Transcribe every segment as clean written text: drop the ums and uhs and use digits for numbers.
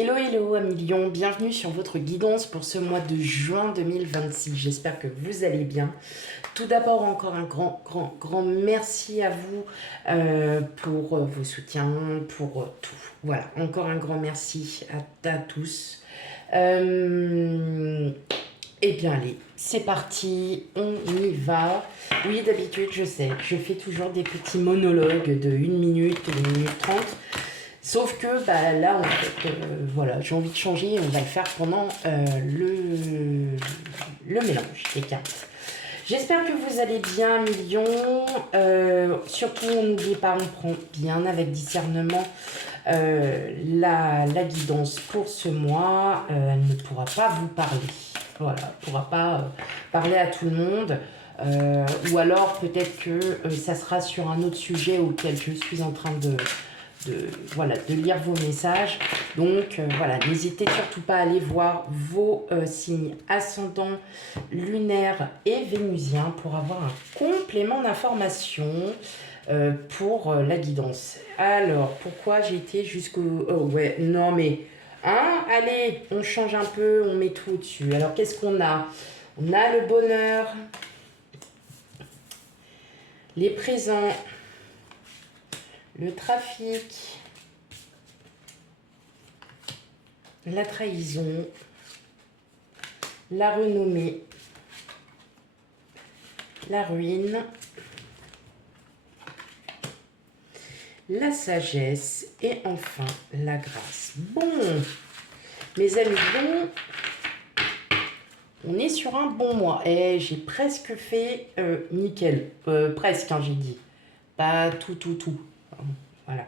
Hello, hello, amis Lion, bienvenue sur votre guidance pour ce mois de juin 2026. J'espère que vous allez bien. Tout d'abord, encore un grand merci à vous pour vos soutiens, pour tout. Voilà, encore un grand merci à tous. Eh bien, allez, c'est parti, on y va. Oui, d'habitude, je sais, je fais toujours des petits monologues de 1 minute, 1 minute 30. Sauf que là, en fait, voilà, j'ai envie de changer. On va le faire pendant le mélange des cartes. J'espère que vous allez bien, millions. Surtout, n'oubliez pas, on prend bien avec discernement la guidance pour ce mois. Elle ne pourra pas vous parler. Voilà, elle ne pourra pas parler à tout le monde. Ou alors, peut-être que ça sera sur un autre sujet auquel je suis en train de lire vos messages. Donc voilà, n'hésitez surtout pas à aller voir vos signes ascendants, lunaires et vénusiens pour avoir un complément d'information pour la guidance. Alors, pourquoi j'ai été jusqu'au... Oh ouais, non mais... Hein, allez, on change un peu, on met tout au-dessus. Alors, qu'est-ce qu'on a? On a le bonheur, les présents, le trafic, la trahison, la renommée, la ruine, la sagesse et enfin la grâce. Bon, mes amis, bon, on est sur un bon mois. Et j'ai presque fait nickel. Presque, hein, j'ai dit. Pas tout. Voilà.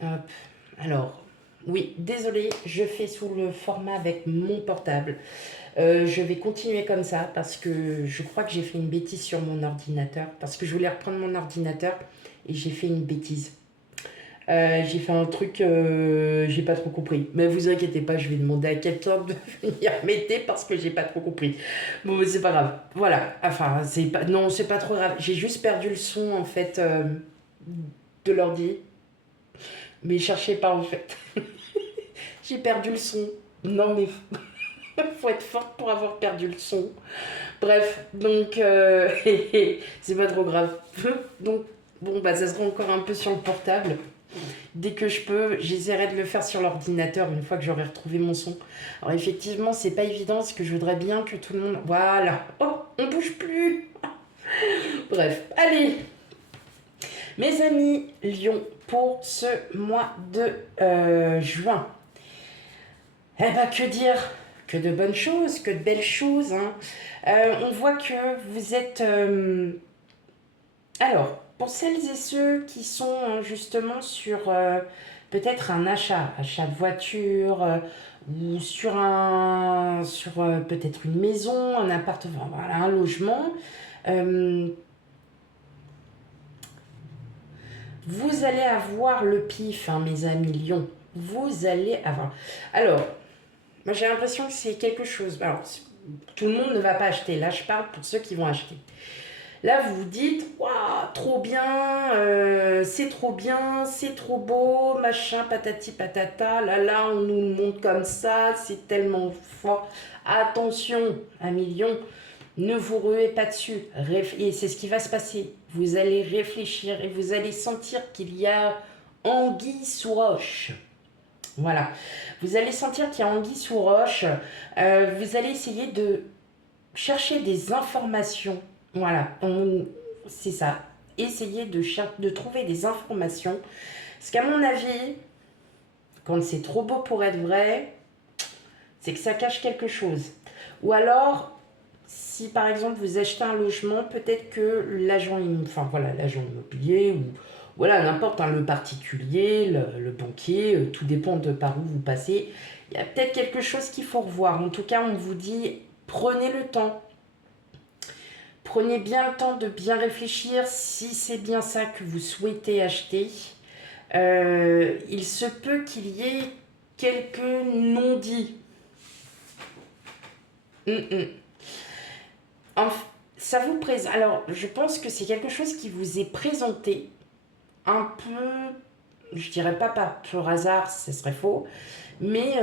Hop. Alors, oui, désolé, je fais sous le format avec mon portable. Je vais continuer comme ça parce que je crois que j'ai fait une bêtise sur mon ordinateur. Parce que je voulais reprendre mon ordinateur et j'ai fait une bêtise. J'ai fait un truc, j'ai pas trop compris. Mais vous inquiétez pas, je vais demander à quelqu'un de venir m'aider parce que j'ai pas trop compris. Bon, mais c'est pas grave. Voilà. Enfin, c'est pas, non, c'est pas trop grave. J'ai juste perdu le son en fait de l'ordi. Mais cherchez pas en fait. J'ai perdu le son. Non mais faut être forte pour avoir perdu le son. Bref, donc c'est pas trop grave. Donc bon bah ça sera encore un peu sur le portable. Dès que je peux, j'essaierai de le faire sur l'ordinateur une fois que j'aurai retrouvé mon son. Alors effectivement, c'est pas évident parce que je voudrais bien que tout le monde... Voilà. Oh, on bouge plus. Bref, allez. Mes amis Lion, pour ce mois de juin. Eh ben, que dire? Que de bonnes choses, que de belles choses. Hein. On voit que vous êtes... Alors, pour celles et ceux qui sont justement sur peut-être un achat de voiture, ou sur peut-être une maison, un appartement, voilà, un logement, vous allez avoir le pif, hein, mes amis Lion. Vous allez avoir... Alors, moi j'ai l'impression que c'est quelque chose... Alors, tout le monde ne va pas acheter. Là, je parle pour ceux qui vont acheter. Là, vous vous dites, waouh, trop bien, c'est trop bien, c'est trop beau, machin, patati patata, là, on nous le montre comme ça, c'est tellement fort. Attention, un million, ne vous ruez pas dessus. Et c'est ce qui va se passer. Vous allez réfléchir et vous allez sentir qu'il y a anguille sous roche. Voilà. Vous allez sentir qu'il y a anguille sous roche. Vous allez essayer de chercher des informations. Voilà, c'est ça. Essayez de trouver des informations. Parce qu'à mon avis, quand c'est trop beau pour être vrai, c'est que ça cache quelque chose. Ou alors, si par exemple vous achetez un logement, peut-être que l'agent immobilier ou voilà, n'importe, hein, le particulier, le banquier, tout dépend de par où vous passez. Il y a peut-être quelque chose qu'il faut revoir. En tout cas, on vous dit, prenez le temps. Prenez bien le temps de bien réfléchir si c'est bien ça que vous souhaitez acheter. Il se peut qu'il y ait quelques non-dits. Ça vous présente. Alors, je pense que c'est quelque chose qui vous est présenté un peu je dirais pas par pur hasard, ce serait faux, mais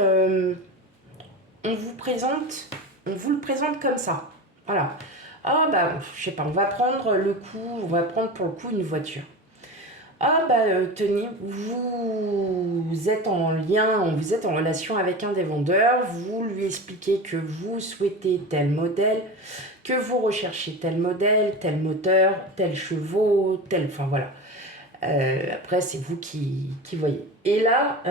on vous présente, on vous le présente comme ça. Voilà. Ah bah, je sais pas, on va prendre pour le coup une voiture. Ah bah tenez, vous êtes en lien, vous êtes en relation avec un des vendeurs, vous lui expliquez que vous souhaitez tel modèle, que vous recherchez tel modèle, tel moteur, tel chevaux, tel... Enfin voilà. Après, c'est vous qui voyez. Et là,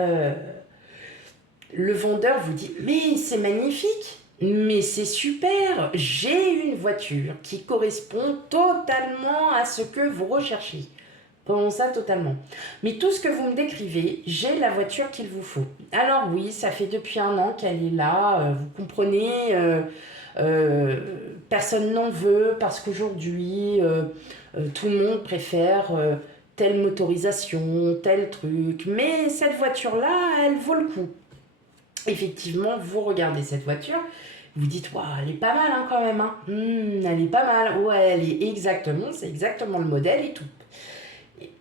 le vendeur vous dit, mais c'est magnifique, mais c'est super, j'ai une voiture qui correspond totalement à ce que vous recherchez. Comment ça, totalement? Mais tout ce que vous me décrivez, j'ai la voiture qu'il vous faut. Alors oui, ça fait depuis un an qu'elle est là, vous comprenez, euh, personne n'en veut parce qu'aujourd'hui, tout le monde préfère telle motorisation, tel truc. Mais cette voiture-là, elle vaut le coup. Effectivement, vous regardez cette voiture, vous dites, waouh, elle est pas mal hein, quand même. Hein. Elle est pas mal. Ouais, elle est exactement, c'est exactement le modèle et tout.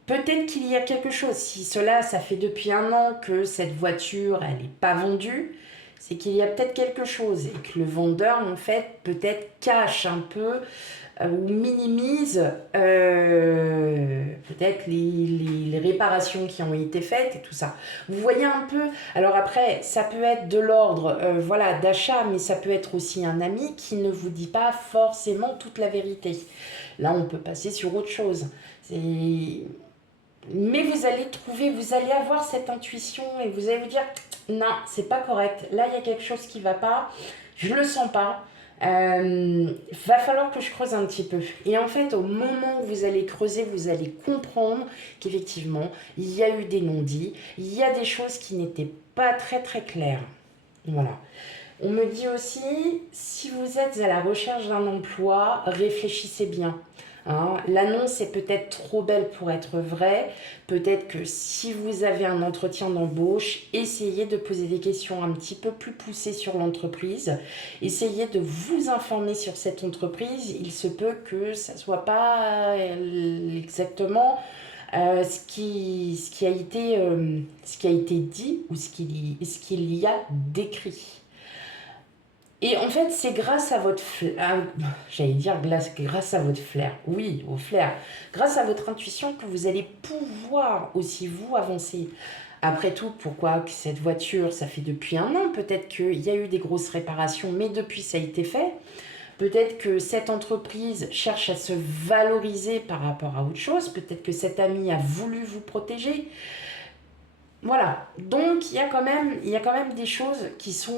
Peut-être qu'il y a quelque chose. Si cela, ça fait depuis un an que cette voiture, elle n'est pas vendue, c'est qu'il y a peut-être quelque chose et que le vendeur, en fait, peut-être cache un peu ou minimise peut-être les réparations qui ont été faites et tout ça. Vous voyez un peu. Alors après, ça peut être de l'ordre voilà, d'achat, mais ça peut être aussi un ami qui ne vous dit pas forcément toute la vérité. Là, on peut passer sur autre chose. C'est... Mais vous allez avoir cette intuition et vous allez vous dire, non, c'est pas correct. Là, il y a quelque chose qui va pas. Je le sens pas. Va falloir que je creuse un petit peu. Et en fait, au moment où vous allez creuser, vous allez comprendre qu'effectivement, il y a eu des non-dits, il y a des choses qui n'étaient pas très très claires. Voilà. On me dit aussi, si vous êtes à la recherche d'un emploi, réfléchissez bien. Hein, l'annonce est peut-être trop belle pour être vraie. Peut-être que si vous avez un entretien d'embauche, essayez de poser des questions un petit peu plus poussées sur l'entreprise. Essayez de vous informer sur cette entreprise. Il se peut que ça ne soit pas exactement ce qui a été dit ou ce qu'il y a décrit. Et en fait, c'est grâce à votre flair, j'allais dire grâce à votre flair, oui, au flair, grâce à votre intuition que vous allez pouvoir aussi vous avancer. Après tout, pourquoi que cette voiture, ça fait depuis un an, peut-être qu'il y a eu des grosses réparations, mais depuis ça a été fait. Peut-être que cette entreprise cherche à se valoriser par rapport à autre chose. Peut-être que cet ami a voulu vous protéger. Voilà, donc il y a quand même des choses qui sont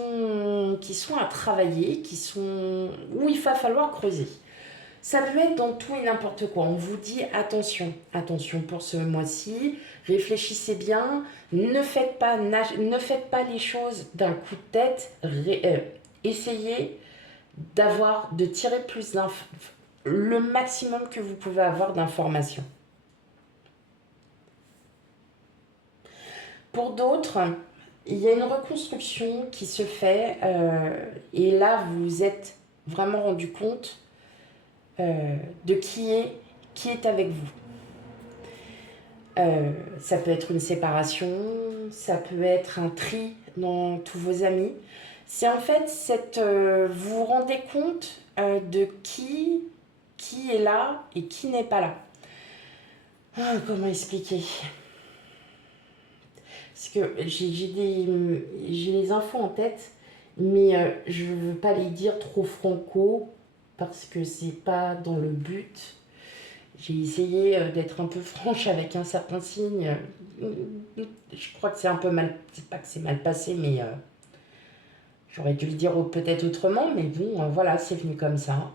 à travailler, où il va falloir creuser. Ça peut être dans tout et n'importe quoi. On vous dit attention, attention pour ce mois-ci, réfléchissez bien, ne faites pas les choses d'un coup de tête, essayez de tirer le maximum que vous pouvez avoir d'informations. Pour d'autres, il y a une reconstruction qui se fait et là, vous vous êtes vraiment rendu compte de qui est avec vous. Ça peut être une séparation, ça peut être un tri dans tous vos amis. C'est en fait vous vous rendez compte de qui est là et qui n'est pas là. Ah, comment expliquer? Parce que j'ai les infos en tête, mais je ne veux pas les dire trop franco parce que c'est pas dans le but. J'ai essayé d'être un peu franche avec un certain signe. Je crois que c'est un peu mal, c'est pas que c'est mal passé, mais j'aurais dû le dire peut-être autrement, mais bon, voilà, c'est venu comme ça.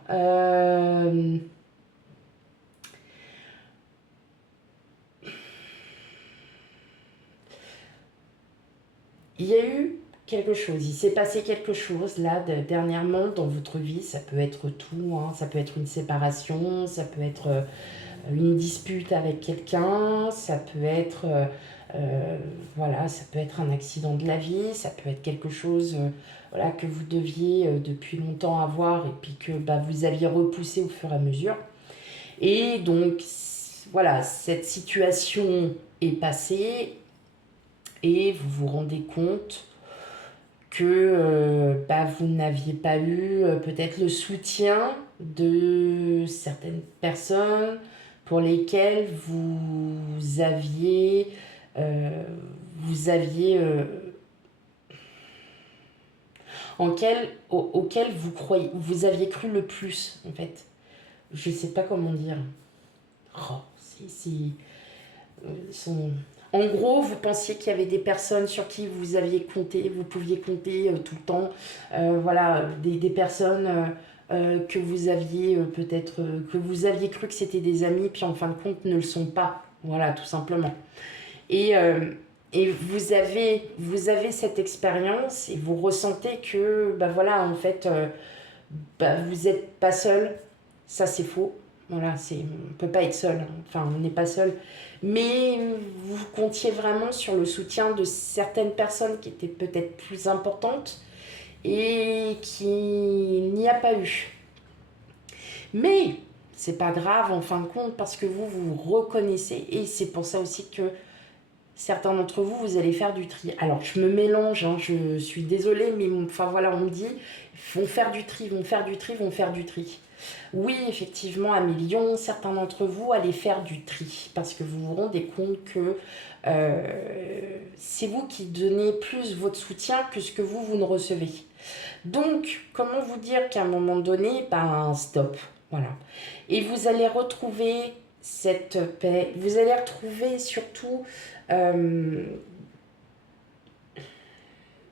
Il y a eu quelque chose, il s'est passé quelque chose là dernièrement dans votre vie, ça peut être tout, hein, ça peut être une séparation, ça peut être une dispute avec quelqu'un, ça peut être voilà, ça peut être un accident de la vie, ça peut être quelque chose voilà, que vous deviez depuis longtemps avoir et puis que bah, vous aviez repoussé au fur et à mesure. Et donc voilà, cette situation est passée et vous vous rendez compte que vous n'aviez pas eu peut-être le soutien de certaines personnes pour lesquelles euh, vous aviez auquel vous aviez cru le plus, en fait. Je sais pas comment dire. Oh, en gros, vous pensiez qu'il y avait des personnes sur qui vous aviez compté, vous pouviez compter tout le temps. Voilà, des personnes que vous aviez peut-être, que vous aviez cru que c'était des amis, puis en fin de compte ne le sont pas. Voilà, tout simplement. Et, euh, et vous avez cette expérience et vous ressentez que, voilà, en fait, vous n'êtes pas seul. Ça, c'est faux. Voilà, on ne peut pas être seul. Enfin, on n'est pas seul. Mais vous comptiez vraiment sur le soutien de certaines personnes qui étaient peut-être plus importantes et qui n'y a pas eu. Mais c'est pas grave en fin de compte parce que vous reconnaissez et c'est pour ça aussi que certains d'entre vous, vous allez faire du tri. Alors, je me mélange, hein, je suis désolée, mais enfin voilà, on me dit, vont faire du tri, vont faire du tri, vont faire du tri. Oui, effectivement, à millions, certains d'entre vous allez faire du tri parce que vous vous rendez compte que c'est vous qui donnez plus votre soutien que ce que vous ne recevez. Donc, comment vous dire qu'à un moment donné, stop, voilà. Et vous allez retrouver cette paix, vous allez retrouver surtout, euh,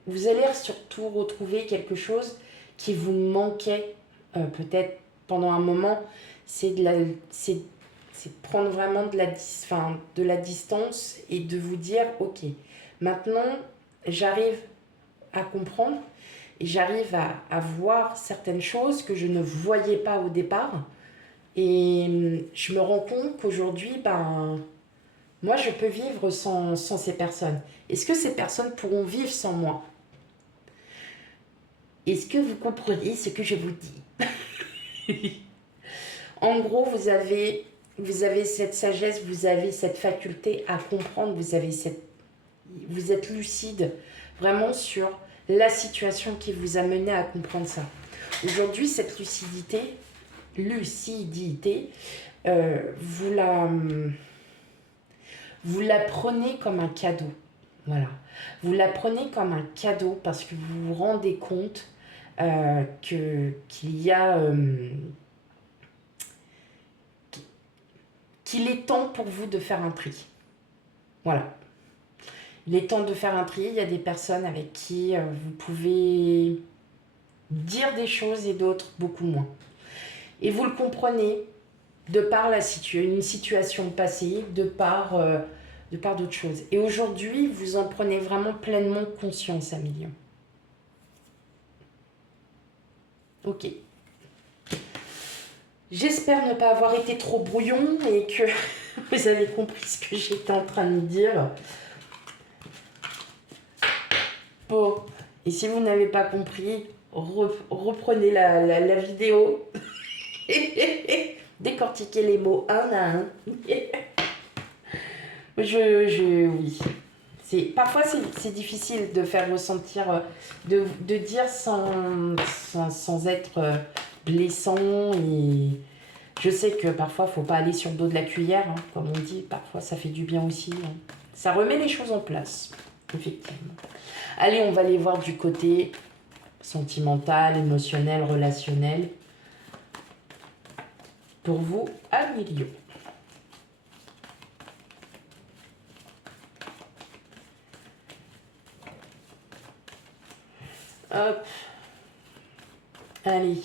vous allez surtout retrouver quelque chose qui vous manquait peut-être pendant un moment, c'est prendre vraiment de la distance et de vous dire, ok, maintenant j'arrive à comprendre et j'arrive à voir certaines choses que je ne voyais pas au départ. Et je me rends compte qu'aujourd'hui, moi, je peux vivre sans ces personnes. Est-ce que ces personnes pourront vivre sans moi? Est-ce que vous comprenez ce que je vous dis? En gros, vous avez cette sagesse, vous avez cette faculté à comprendre, vous êtes lucide vraiment sur la situation qui vous a mené à comprendre ça. Aujourd'hui, cette lucidité, vous la prenez comme un cadeau. Voilà. Vous la prenez comme un cadeau parce que vous vous rendez compte qu'il y a... qu'il est temps pour vous de faire un tri. Voilà. Il est temps de faire un tri. Il y a des personnes avec qui vous pouvez dire des choses et d'autres beaucoup moins. Et vous le comprenez de par une situation passée, de par d'autres choses. Et aujourd'hui, vous en prenez vraiment pleinement conscience, Amélie. Ok. J'espère ne pas avoir été trop brouillon et que vous avez compris ce que j'étais en train de dire. Bon, et si vous n'avez pas compris, reprenez la vidéo. Décortiquez les mots un à un. Oui. Parfois, c'est difficile de faire ressentir, de dire sans être blessant. Et je sais que parfois, il ne faut pas aller sur le dos de la cuillère, hein, comme on dit. Parfois, ça fait du bien aussi. Hein. Ça remet les choses en place, effectivement. Allez, on va aller voir du côté sentimental, émotionnel, relationnel. Pour vous, à milieu. Hop. Allez.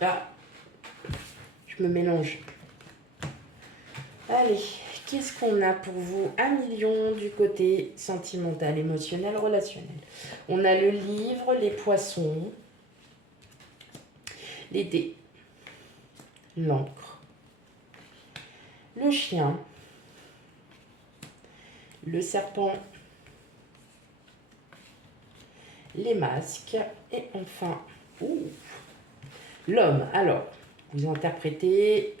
Là, je me mélange. Allez, qu'est-ce qu'on a pour vous? 1 million du côté sentimental, émotionnel, relationnel. On a le livre, les poissons, les dés, l'encre, le chien, le serpent, les masques et enfin l'homme. Alors, vous interprétez,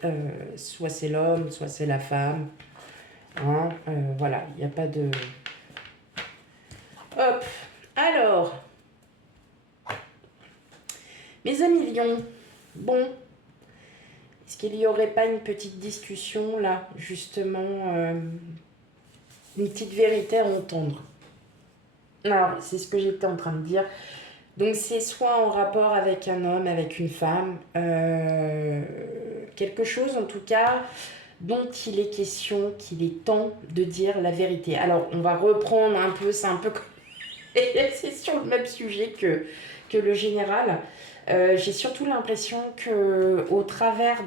soit c'est l'homme, soit c'est la femme. Hein, voilà, il n'y a pas de... Hop, alors, mes amis lions, bon, est-ce qu'il n'y aurait pas une petite discussion là, justement, une petite vérité à entendre? Alors, c'est ce que j'étais en train de dire. Donc c'est soit en rapport avec un homme, avec une femme, quelque chose en tout cas dont il est question, qu'il est temps de dire la vérité. Alors on va reprendre un peu, c'est un peu c'est sur le même sujet que le général. J'ai surtout l'impression que au travers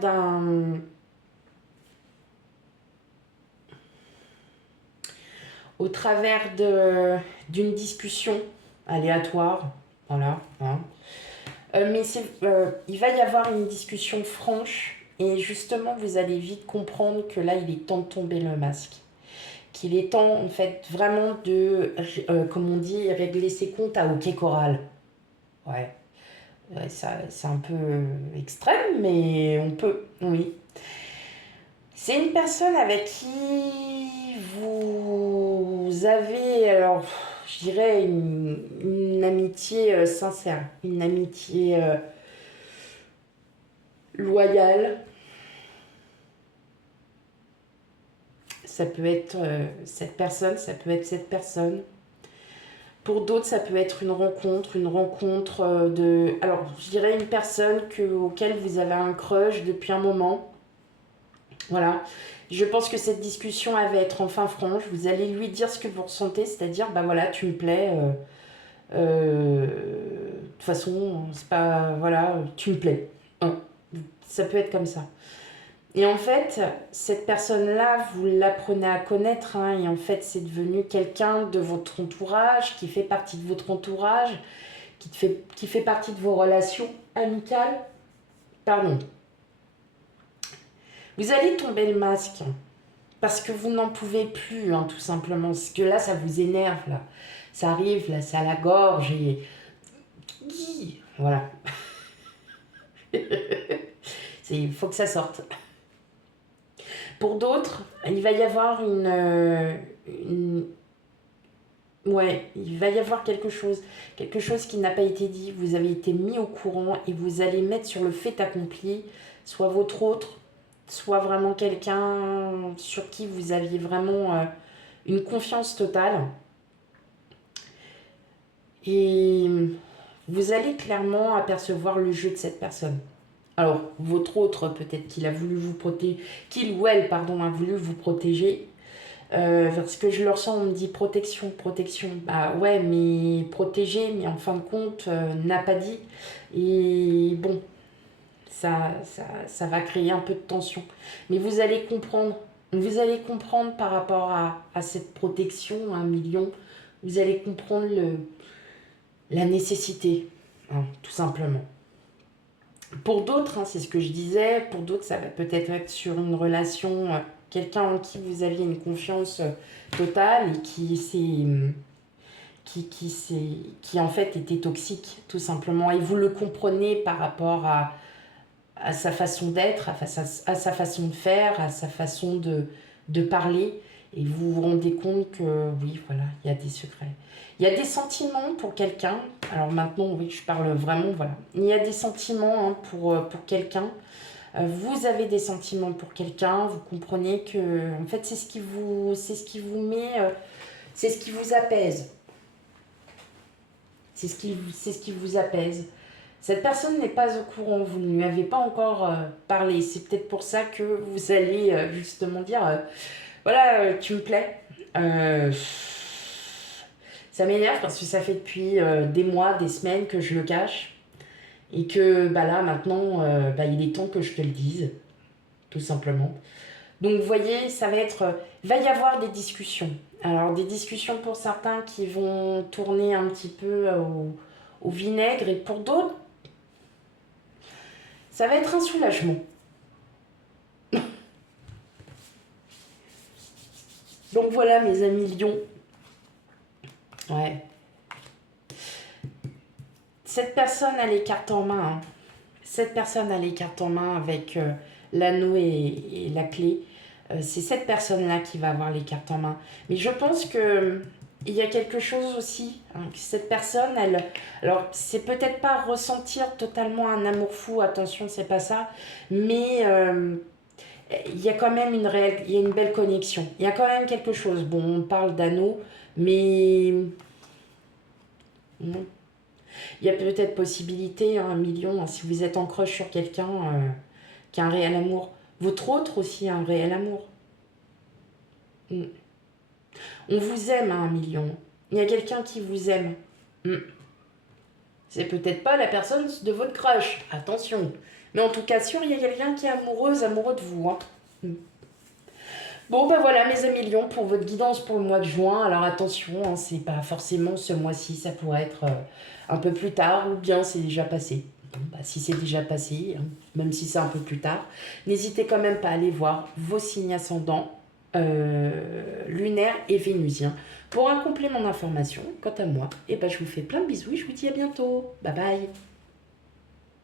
d'une discussion aléatoire, voilà, hein, il va y avoir une discussion franche et justement vous allez vite comprendre que là il est temps de tomber le masque. Qu'il est temps en fait vraiment de, comme on dit, régler ses comptes à OK Coral. Ouais, ouais ça, c'est un peu extrême mais on peut, oui. C'est une personne avec qui vous avez, alors je dirais une amitié sincère, une amitié loyale. Ça peut être cette personne, ça peut être cette personne. Pour d'autres, ça peut être une rencontre de... Alors, je dirais une personne auquel vous avez un crush depuis un moment. Voilà. Je pense que cette discussion, elle va être enfin franche. Vous allez lui dire ce que vous ressentez, c'est-à-dire, bah voilà, tu me plais. De toute façon, c'est pas... Voilà, tu me plais. Hein. Ça peut être comme ça. Et en fait, cette personne-là, vous l'apprenez à connaître, hein, et en fait, c'est devenu quelqu'un de votre entourage, qui fait partie de votre entourage, qui fait partie de vos relations amicales. Pardon. Vous allez tomber le masque, parce que vous n'en pouvez plus, hein, tout simplement. Parce que là, ça vous énerve, là. Ça arrive, là, c'est à la gorge, et... Voilà. Il faut que ça sorte. Pour d'autres, il va y avoir ouais, il va y avoir quelque chose qui n'a pas été dit. Vous avez été mis au courant et vous allez mettre sur le fait accompli, soit votre autre, soit vraiment quelqu'un sur qui vous aviez vraiment une confiance totale. Et vous allez clairement apercevoir le jeu de cette personne. Alors, votre autre, peut-être qu'il a voulu vous protéger, qu'il ou elle, pardon, a voulu vous protéger. Parce que je le ressens, on me dit protection, protection. Bah ouais, mais protéger, mais en fin de compte, n'a pas dit. Et bon, ça va créer un peu de tension. Mais vous allez comprendre par rapport à cette protection, 1 million, vous allez comprendre la nécessité, hein, tout simplement. Pour d'autres, hein, c'est ce que je disais, pour d'autres, ça va peut-être être sur une relation, quelqu'un en qui vous aviez une confiance totale et qui en fait était toxique, tout simplement. Et vous le comprenez par rapport à sa façon d'être, à sa façon de faire, à sa façon de parler. Et vous vous rendez compte que, oui, voilà, il y a des secrets. Il y a des sentiments pour quelqu'un. Alors maintenant, oui, je parle vraiment, voilà. Il y a des sentiments, hein, pour quelqu'un. Vous avez des sentiments pour quelqu'un. Vous comprenez que, en fait, c'est ce qui vous met, c'est ce qui vous apaise. C'est ce qui vous apaise. Cette personne n'est pas au courant, vous ne lui avez pas encore parlé. C'est peut-être pour ça que vous allez justement dire, voilà, tu me plais. Ça m'énerve parce que ça fait depuis des mois, des semaines que je le cache. Et que bah là, maintenant, il est temps que je te le dise, tout simplement. Donc, vous voyez, ça va être... il va y avoir des discussions. Alors, des discussions pour certains qui vont tourner un petit peu au vinaigre. Et pour d'autres, ça va être un soulagement. Donc voilà, mes amis lions. Ouais. Cette personne a les cartes en main, hein. cette personne a les cartes en main avec l'anneau et la clé. C'est cette personne-là qui va avoir les cartes en main. Mais je pense que il y a quelque chose aussi, hein, que cette personne, elle... Alors, c'est peut-être pas ressentir totalement un amour fou, attention, c'est pas ça, mais il y a quand même il y a une belle connexion. Il y a quand même quelque chose. Bon, on parle d'anneau, mais... Non. Il y a peut-être possibilité, hein, un million, hein, si vous êtes en crush sur quelqu'un qui a un réel amour. Votre autre aussi a un réel amour. Mm. On vous aime à un million. Il y a quelqu'un qui vous aime. Mm. C'est peut-être pas la personne de votre crush, attention. Mais en tout cas, sûr, il y a quelqu'un qui est amoureux de vous. Hein. Mm. Bon, ben voilà, mes amis lions, pour votre guidance pour le mois de juin. Alors attention, hein, c'est pas forcément ce mois-ci, ça pourrait être un peu plus tard ou bien c'est déjà passé. Bon, bah, si c'est déjà passé, hein, même si c'est un peu plus tard, n'hésitez quand même pas à aller voir vos signes ascendants lunaires et vénusiens pour un complément d'information. Quant à moi, eh ben, je vous fais plein de bisous et je vous dis à bientôt. Bye bye.